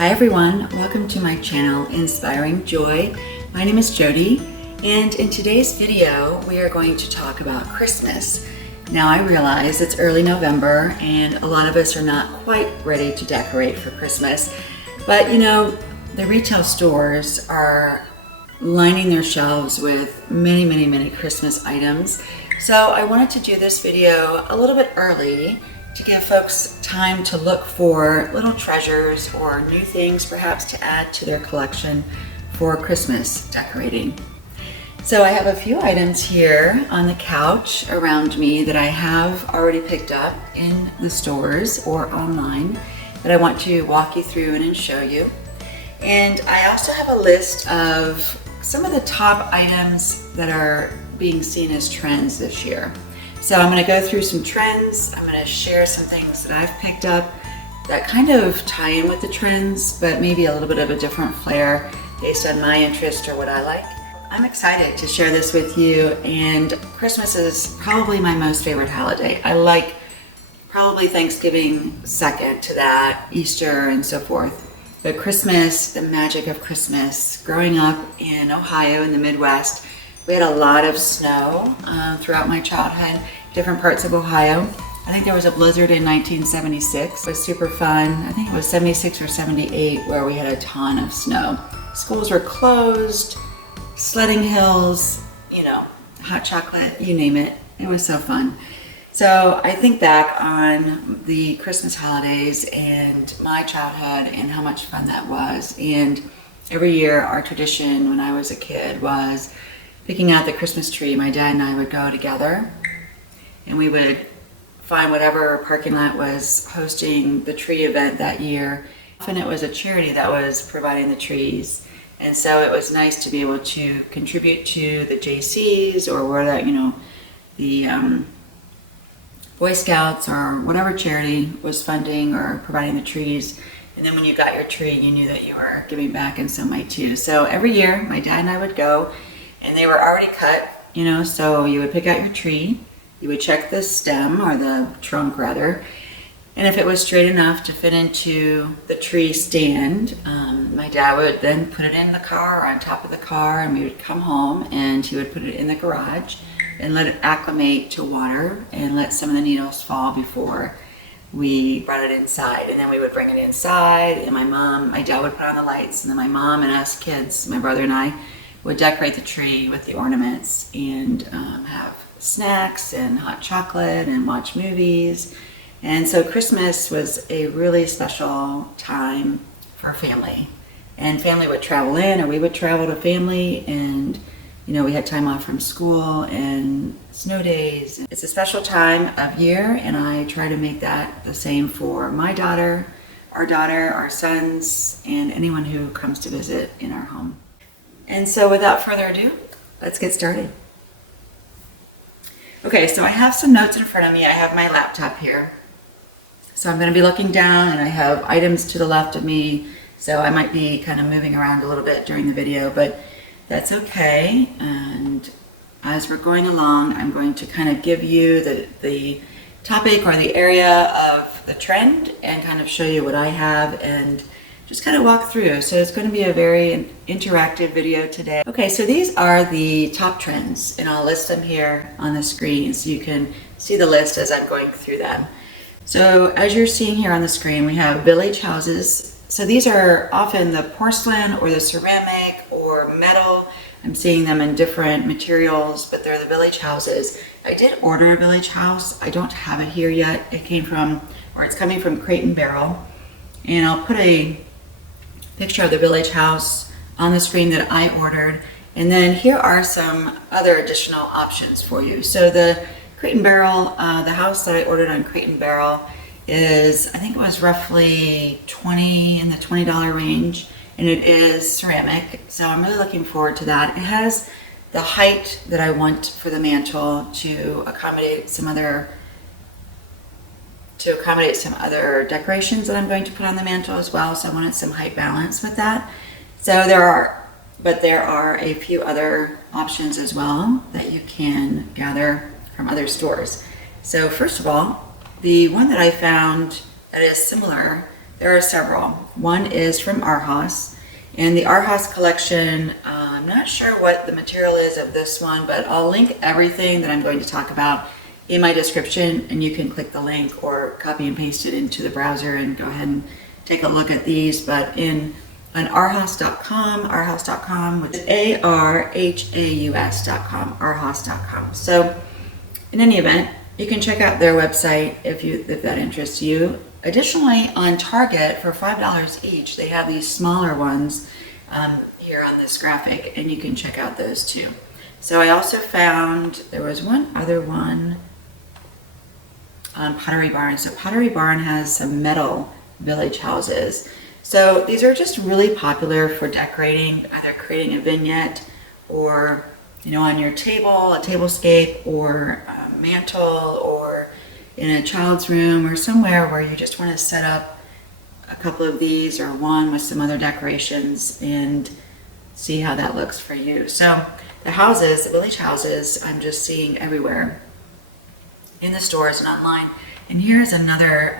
Hi everyone, welcome to my channel, Inspiring Joy. My name is Jodi, and in today's video, we are going to talk about Christmas. Now I realize it's early November and a lot of us are not quite ready to decorate for Christmas, but you know, the retail stores are lining their shelves with many Christmas items. So I wanted to do this video a little bit early to give folks time to look for little treasures or new things perhaps to add to their collection for Christmas decorating. So I have a few items here on the couch around me that I have already picked up in the stores or online that I want to walk you through and show you. And I also have a list of some of the top items that are being seen as trends this year. So I'm going to go through some trends. I'm going to share some things that I've picked up that kind of tie in with the trends, but maybe a little bit of a different flair based on my interest or what I like. I'm excited to share this with you, and Christmas is probably my most favorite holiday. I like probably Thanksgiving second to that, Easter and so forth. But Christmas, the magic of Christmas. Growing up in Ohio in the Midwest, we had a lot of snow throughout my childhood, different parts of Ohio. I think there was a blizzard in 1976. It was super fun. I think it was 76 or 78 where we had a ton of snow. Schools were closed, sledding hills, you know, hot chocolate, you name it. It was so fun. So I think back on the Christmas holidays and my childhood and how much fun that was. And every year our tradition when I was a kid was picking out the Christmas tree. My dad and I would go together and we would find whatever parking lot was hosting the tree event that year. Often it was a charity that was providing the trees. And so it was nice to be able to contribute to the JCs or where that, you know, the Boy Scouts or whatever charity was funding or providing the trees. And then when you got your tree, you knew that you were giving back in some way too. So every year my dad and I would go, and they were already cut, you know, so you would pick out your tree, you would check the stem or the trunk rather, and if it was straight enough to fit into the tree stand, my dad would then put it in the car or on top of the car, and we would come home and he would put it in the garage and let it acclimate to water and let some of the needles fall before we brought it inside. And then we would bring it inside, and my dad would put on the lights, and then my mom and us kids, my brother and I, would decorate the tree with the ornaments and have snacks and hot chocolate and watch movies. And so Christmas was a really special time for family. And family would travel in, or we would travel to family, and you know, we had time off from school and snow days. It's a special time of year, and I try to make that the same for my daughter, our sons, and anyone who comes to visit in our home. And so without further ado, let's get started. Okay, so I have some notes in front of me. I have my laptop here. So I'm going to be looking down, and I have items to the left of me. So I might be kind of moving around a little bit during the video, but that's okay. And as we're going along, I'm going to kind of give you the topic or the area of the trend and kind of show you what I have and just kind of walk through. So it's going to be a very interactive video today. Okay, so these are the top trends, and I'll list them here on the screen so you can see the list as I'm going through them. So as you're seeing here on the screen, we have village houses. So these are often the porcelain or the ceramic or metal. I'm seeing them in different materials, but they're the village houses. I did order a village house. I don't have it here yet. It's coming from Crate & Barrel. And I'll put a picture of the village house on the screen that I ordered. And then here are some other additional options for you. So the Crate & Barrel, the house that I ordered on Crate & Barrel is, I think it was roughly in the $20 range, and it is ceramic. So I'm really looking forward to that. It has the height that I want for the mantle to accommodate some other decorations that I'm going to put on the mantle as well. So I wanted some height balance with that. So there are a few other options as well that you can gather from other stores. So first of all, the one that I found that is similar There are several. One is from Arhaus, and the Arhaus collection, I'm not sure what the material is of this one, but I'll link everything that I'm going to talk about in my description, and you can click the link or copy and paste it into the browser and go ahead and take a look at these. But on arhaus.com, which is ARHAUS.com, arhaus.com. So in any event, you can check out their website if that interests you. Additionally, on Target, for $5 each, they have these smaller ones here on this graphic, and you can check out those too. So I also found, there was one other one on Pottery Barn. So Pottery Barn has some metal village houses. So these are just really popular for decorating, either creating a vignette or, you know, on your table, a tablescape, or a mantle, or in a child's room, or somewhere where you just want to set up a couple of these or one with some other decorations and see how that looks for you. So the houses, the village houses, I'm just seeing everywhere in the stores and online. And here's another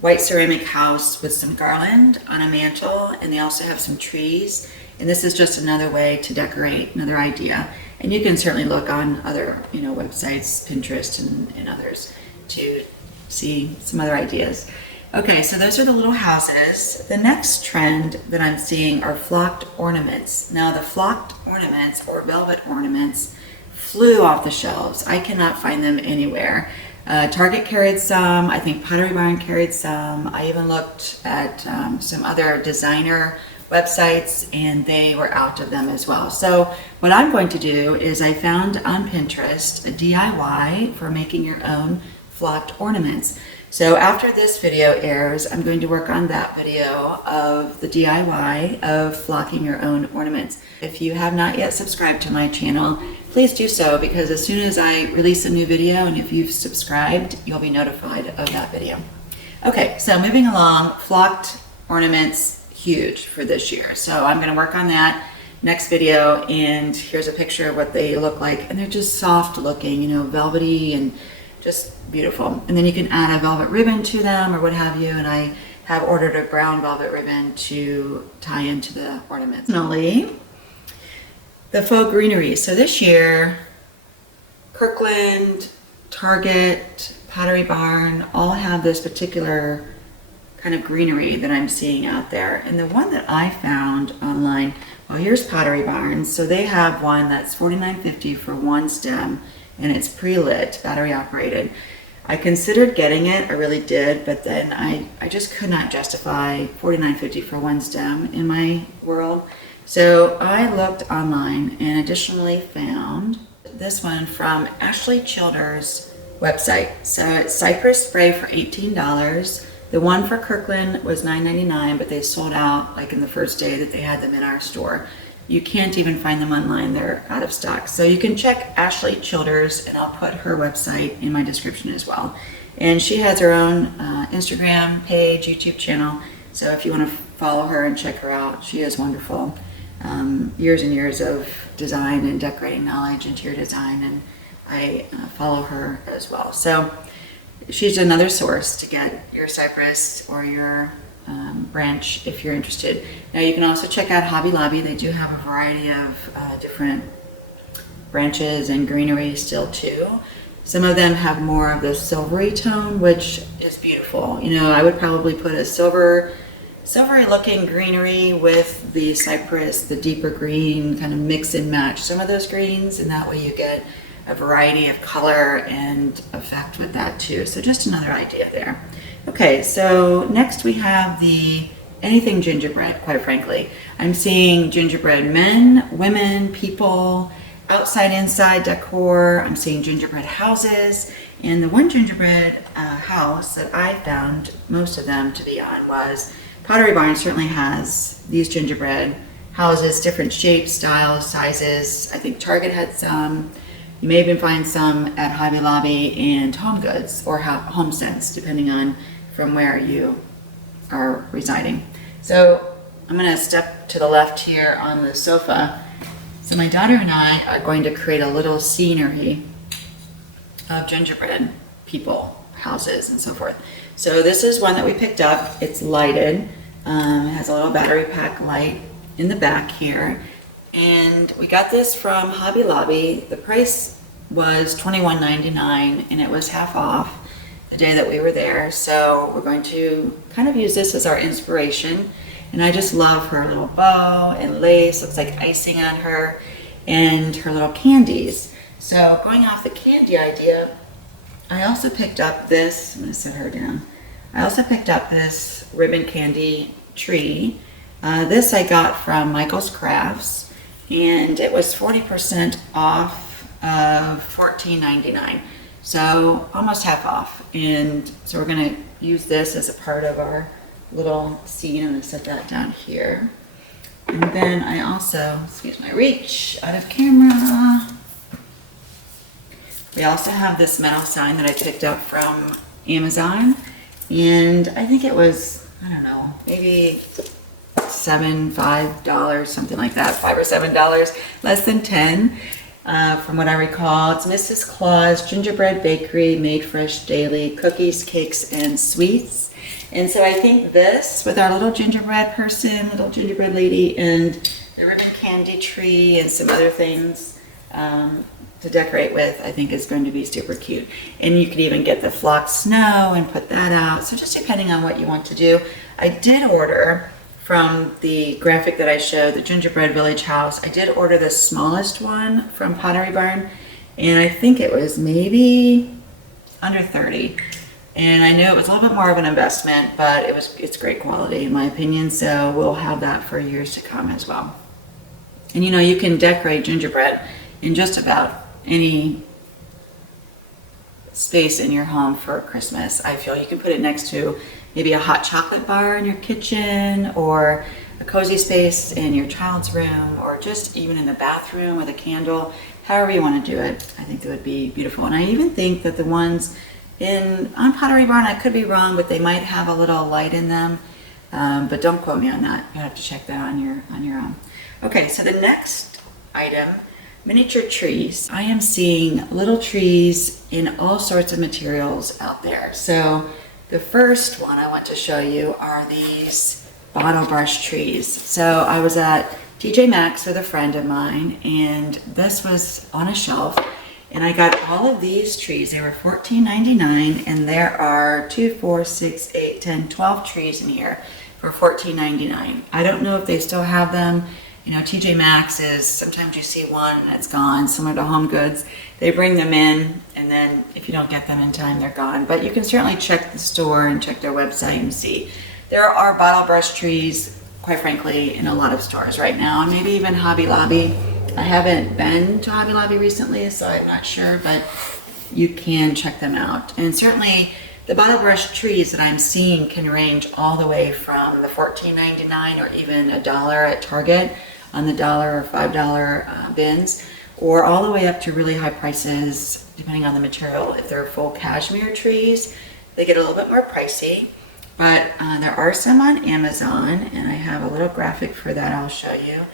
white ceramic house with some garland on a mantle, and they also have some trees. And this is just another way to decorate, another idea. And you can certainly look on other, you know, websites, Pinterest and others, to see some other ideas. Okay, so those are the little houses. The next trend that I'm seeing are flocked ornaments. Now the flocked ornaments, or velvet ornaments, flew off the shelves. I cannot find them anywhere. Target carried some, I think Pottery Barn carried some. I even looked at some other designer websites, and they were out of them as well. So what I'm going to do is, I found on Pinterest a DIY for making your own flocked ornaments. So after this video airs, I'm going to work on that video of the DIY of flocking your own ornaments. If you have not yet subscribed to my channel, please do so, because as soon as I release a new video, and if you've subscribed, you'll be notified of that video. Okay, so moving along, flocked ornaments, huge for this year. So I'm going to work on that next video, and here's a picture of what they look like. And they're just soft looking, you know, velvety and just beautiful. And then you can add a velvet ribbon to them or what have you. And I have ordered a brown velvet ribbon to tie into the ornaments. Finally, the faux greenery. So this year, Kirkland, Target, Pottery Barn all have this particular kind of greenery that I'm seeing out there. And the one that I found online, well, here's Pottery Barn. So they have one that's $49.50 for one stem, and it's pre-lit, battery operated. I considered getting it, I really did, but then I just could not justify $49.50 for one stem in my world. So I looked online and additionally found this one from Ashley Childers' website. So it's cypress spray for $18. The one for Kirkland was $9.99, but they sold out like in the first day that they had them in our store. You can't even find them online, they're out of stock. So you can check Ashley Childers, and I'll put her website in my description as well. And she has her own Instagram page, YouTube channel. So if you want to follow her and check her out, she is wonderful. Years and years of design and decorating knowledge, interior design, and I follow her as well. So she's another source to get your cypress or your branch if you're interested. Now you can also check out Hobby Lobby. They do have a variety of different branches and greenery still too. Some of them have more of the silvery tone, which is beautiful. You know, I would probably put a silvery looking greenery with the cypress, the deeper green, kind of mix and match some of those greens, and that way you get a variety of color and effect with that too. So just another idea there. Okay, so next we have the anything gingerbread, quite frankly. I'm seeing gingerbread men, women, people, outside, inside decor. I'm seeing gingerbread houses. And the one gingerbread house that I found most of them to be on was Pottery Barn. Certainly has these gingerbread houses, different shapes, styles, sizes. I think Target had some. You may even find some at Hobby Lobby and Home Goods or Home Sense, depending on from where you are residing. So I'm going to step to the left here on the sofa. So my daughter and I are going to create a little scenery of gingerbread people, houses, and so forth. So this is one that we picked up. It's lighted. It has a little battery pack light in the back here. And we got this from Hobby Lobby. The price was $21.99 and it was half off the day that we were there. So we're going to kind of use this as our inspiration. And I just love her little bow and lace. Looks like icing on her, and her little candies. So going off the candy idea, I also picked up this, I'm gonna set her down. I also picked up this ribbon candy tree. This I got from Michael's Crafts, and it was 40% off of $14.99. So almost half off. And so we're gonna use this as a part of our little scene. I'm gonna set that down here. And then I also, excuse my reach, out of camera. We also have this metal sign that I picked up from Amazon. And I think it was, I don't know, maybe $5, something like that, $5 or $7, less than 10, from what I recall. It's Mrs. Claus Gingerbread Bakery, made fresh daily, cookies, cakes, and sweets. And so I think this, with our little gingerbread person, little gingerbread lady, and the ribbon candy tree and some other things to decorate with, I think is going to be super cute. And you could even get the flocked snow and put that out. So just depending on what you want to do. I did order from the graphic that I showed, the Gingerbread Village House. I did order the smallest one from Pottery Barn, and I think it was maybe under 30. And I knew it was a little bit more of an investment, but it's great quality in my opinion, so we'll have that for years to come as well. And you know, you can decorate gingerbread in just about any space in your home for Christmas. I feel you can put it next to maybe a hot chocolate bar in your kitchen, or a cozy space in your child's room, or just even in the bathroom with a candle. However you want to do it, I think it would be beautiful. And I even think that the ones on Pottery Barn, I could be wrong, but they might have a little light in them. But don't quote me on that. You have to check that on your own. Okay, so the next item, miniature trees. I am seeing little trees in all sorts of materials out there. So the first one I want to show you are these bottle brush trees. So I was at TJMax with a friend of mine, and this was on a shelf. And I got all of these trees. They were $14.99, and there are 2, 4, 6, 8, 10, 12 trees in here for $14.99. I don't know if they still have them. You know, TJMax is, sometimes you see one and it's gone, similar to Home Goods. They bring them in, and then if you don't get them in time, they're gone. But you can certainly check the store and check their website and see. There are bottle brush trees, quite frankly, in a lot of stores right now, and maybe even Hobby Lobby. I haven't been to Hobby Lobby recently, so I'm not sure, but you can check them out. And certainly the bottle brush trees that I'm seeing can range all the way from the $14.99 or even $1 at Target on the $1 or $5 bins, or all the way up to really high prices depending on the material. If they're full cashmere trees, they get a little bit more pricey, but there are some on Amazon, and I have a little graphic for that I'll show you.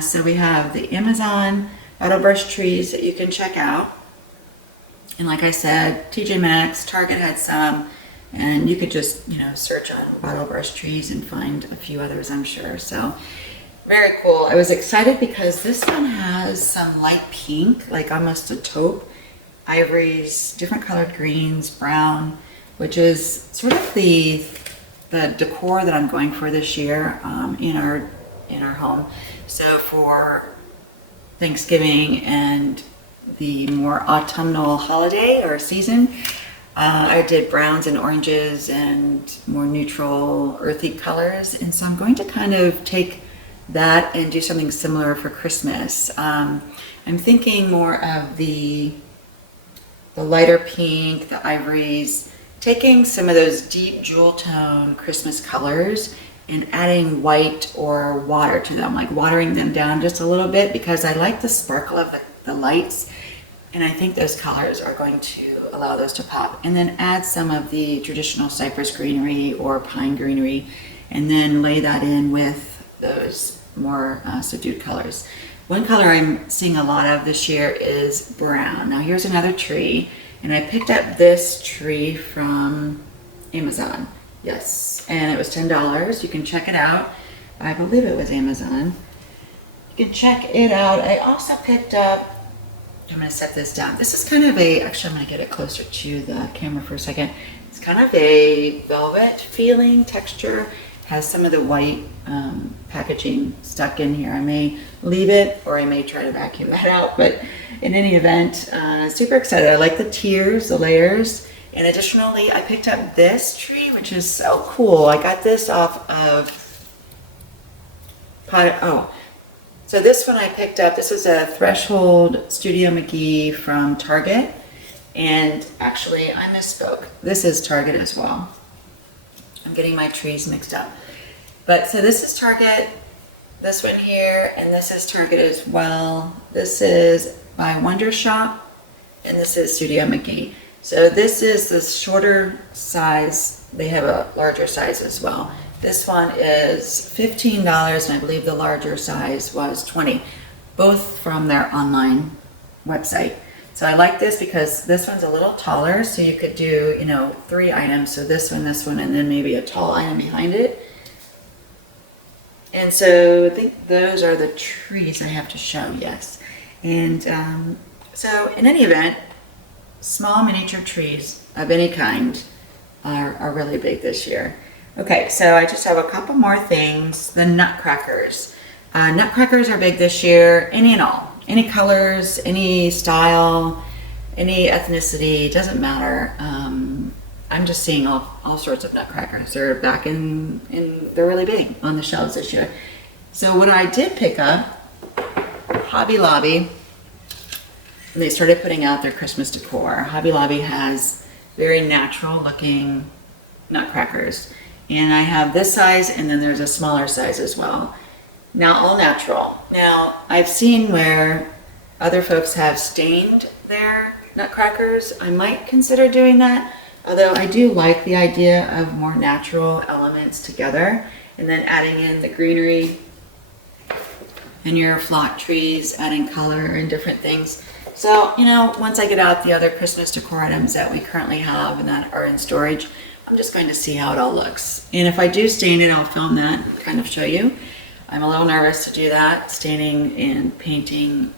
So we have the Amazon bottle brush trees that you can check out. And like I said, TJMax, Target had some, and you could just, you know, search on bottle brush trees and find a few others, I'm sure. So very cool. I was excited because this one has some light pink, like almost a taupe, ivories, different colored greens, brown, which is sort of the decor that I'm going for this year in our home. So for Thanksgiving and the more autumnal holiday or season, I did browns and oranges and more neutral earthy colors. And so I'm going to kind of take that and do something similar for Christmas. I'm thinking more of the lighter pink, the ivories, taking some of those deep jewel tone Christmas colors and adding white or water to them, like watering them down just a little bit, because I like the sparkle of the lights, and I think those colors are going to allow those to pop. And then add some of the traditional cypress greenery or pine greenery, and then lay that in with those more subdued colors. One color I'm seeing a lot of this year is brown. Now here's another tree, and I picked up this tree from Amazon. Yes, and it was $10. You can check it out. I believe it was Amazon. You can check it out. I also picked up, I'm going to set this down. This is kind of a, actually I'm going to get it closer to the camera for a second. It's kind of a velvet feeling texture. Has some of the white packaging stuck in here. I may leave it or I may try to vacuum that out, but in any event, super excited. I like the tiers, the layers, and additionally I picked up this tree, which is so cool. I got this off of so this one I picked up. This is a Threshold Studio McGee from Target, and actually I misspoke. This is Target as well. I'm getting my trees mixed up. But so this is Target, this one here, and this is Target as well. This is by Wonder Shop, and this is Studio McGee. So this is the shorter size. They have a larger size as well. This one is $15, and I believe the larger size was $20, both from their online website. So I like this because this one's a little taller, so you could do, 3 items. So this one, and then maybe a tall item behind it. And so I think those are the trees I have to show, yes. And so in any event, small miniature trees of any kind are really big this year. Okay, so I just have a couple more things. The Nutcrackers. Nutcrackers are big this year, any and all. Any colors, any style, any ethnicity, doesn't matter. I'm just seeing all sorts of Nutcrackers. They're back in, they're really big on the shelves this year. So what I did pick up, Hobby Lobby, and they started putting out their Christmas decor. Hobby Lobby has very natural looking Nutcrackers. And I have this size, and then there's a smaller size as well. Now, all natural. Now, I've seen where other folks have stained their Nutcrackers. I might consider doing that, although I do like the idea of more natural elements together, and then adding in the greenery and your flock trees, adding color and different things. So, once I get out the other Christmas decor items that we currently have and that are in storage, I'm just going to see how it all looks. And if I do stain it, I'll film that, kind of show you. I'm a little nervous to do that. Staining and painting,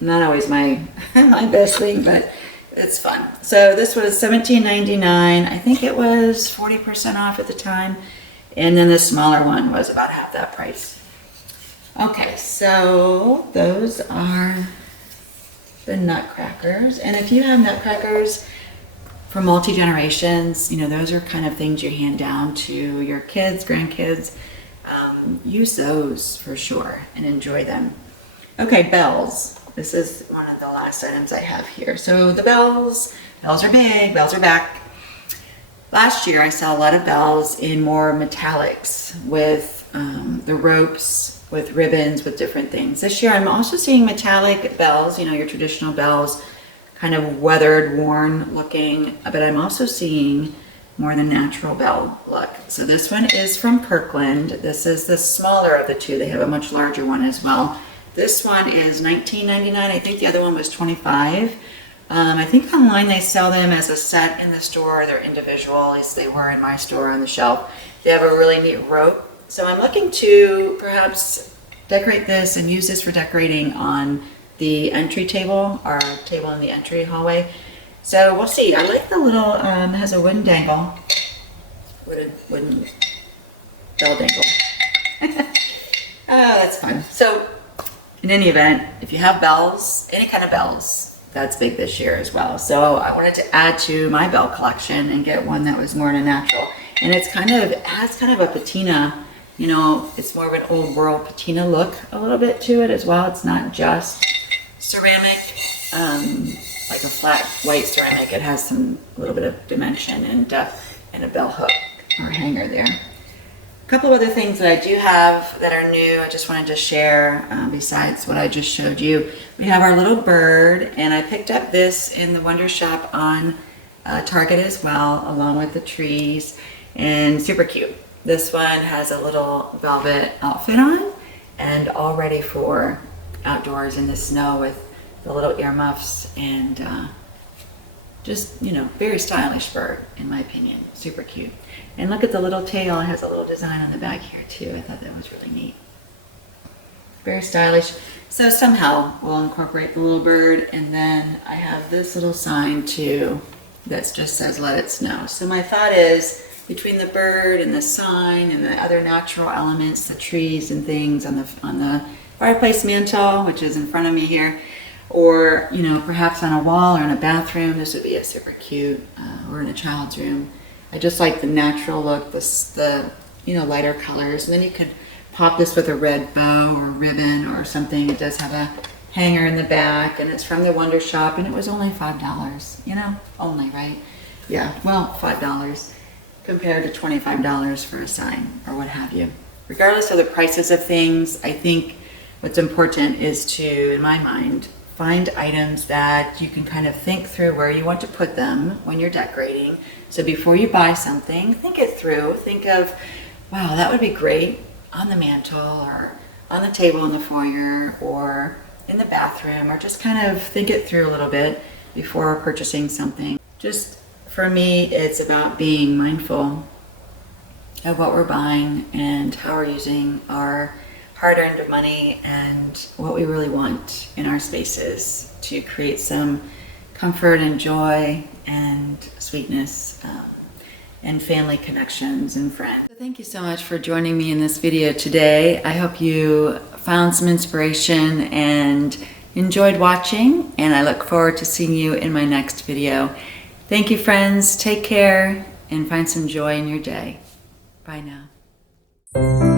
not always my my best thing, but it's fun. So this was $17.99. I think it was 40% off at the time. And then the smaller one was about half that price. Okay, so those are the Nutcrackers. And if you have Nutcrackers for multi-generations, those are kind of things you hand down to your kids, grandkids. Use those for sure and enjoy them. Okay, bells. This is one of the last items I have here. So the bells are big, bells are back. Last year I saw a lot of bells in more metallics with the ropes, with ribbons, with different things. This year I'm also seeing metallic bells, your traditional bells, kind of weathered, worn looking, but I'm also seeing more the natural bell look. So this one is from Kirkland. This is the smaller of the two. They have a much larger one as well. This one is $19.99. I think the other one was $25. I think online they sell them as a set in the store. They're individual, at least they were in my store on the shelf. They have a really neat rope. So I'm looking to perhaps decorate this and use this for decorating on the entry table, our table in the entry hallway. So we'll see. I like the little, it has a wooden dangle. Wooden bell dangle. Oh, that's fun. So in any event, if you have bells, any kind of bells, that's big this year as well. So I wanted to add to my bell collection and get one that was more natural. And it has kind of a patina, it's more of an old world patina look a little bit to it as well. It's not just ceramic, like a flat white ceramic. It has a little bit of dimension and depth, and a bell hook or hanger there. A couple other things that I do have that are new I just wanted to share besides what I just showed you. We have our little bird, and I picked up this in the Wonder Shop on Target as well, along with the trees, and super cute. This one has a little velvet outfit on and all ready for outdoors in the snow with the little earmuffs and Just, you know, very stylish bird, in my opinion. Super cute. And look at the little tail. It has a little design on the back here too. I thought that was really neat. Very stylish. So somehow we'll incorporate the little bird, and then I have this little sign too that just says "Let It Snow." So my thought is, between the bird and the sign and the other natural elements, the trees and things on the fireplace mantle, which is in front of me here, or, you know, perhaps on a wall or in a bathroom, this would be a super cute, or in a child's room. I just like the natural look, the you know, lighter colors. And then you could pop this with a red bow or ribbon or something. It does have a hanger in the back, and it's from the Wonder Shop, and it was only $5, you know, only, right? Yeah, well, $5 compared to $25 for a sign or what have you. Regardless of the prices of things, I think what's important is to, in my mind, find items that you can kind of think through where you want to put them when you're decorating. So before you buy something, think it through. Think of, wow, that would be great on the mantle or on the table in the foyer or in the bathroom, or just kind of think it through a little bit before purchasing something. Just for me, it's about being mindful of what we're buying and how we're using our hard-earned money and what we really want in our spaces to create some comfort and joy and sweetness, and family connections and friends. So thank you so much for joining me in this video today. I hope you found some inspiration and enjoyed watching, and I look forward to seeing you in my next video. Thank you, friends. Take care and find some joy in your day. Bye now.